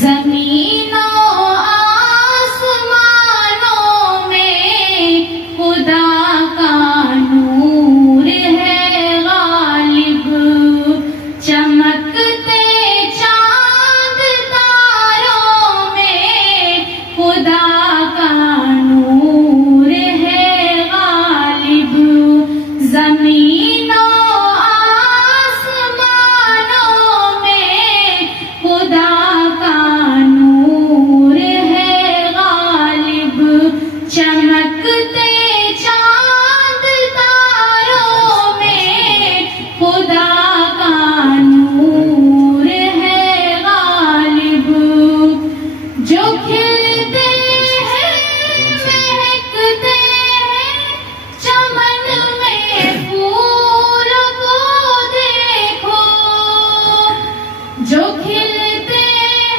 ज़मीनों आसमानों में खुदा का नूर है गालिब, चमकते चांद तारों में खुदा का नूर है गालिब। ज़मीनों आसमानों में खुदा का नूर है गालिब, चमकते चांद तारों में खुदा का नूर है गालिब। जो खिलते हैं महकते हैं चमन में फूल को देखो, जो खिलते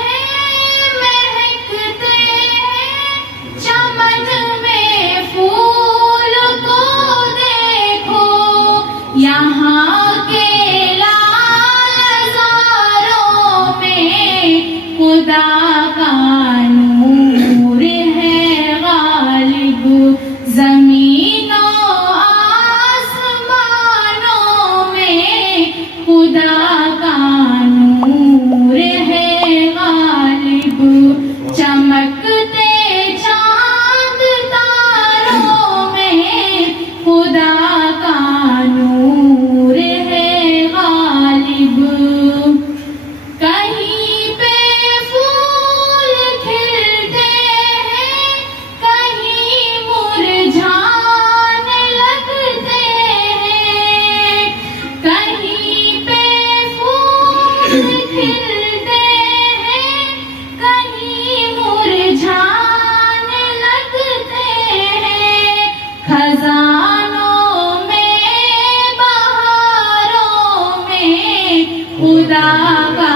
हैं महकते हैं चमन में फूल को देखो। यहाँ के लाल नज़ारों में खुदा का नूर है गालिब। ज़मीनों आसमानों में खुदा का नूर है गालिब, चमकते चांद तारों में खुदा का नूर है गालिब। कहीं पे फूल खिलते हैं, कहीं मुरझाने लगते हैं। कहीं पे फूल खिलते हैं, कहीं मुरझाने लगते हैं। खजानों में बहारों में खुदा का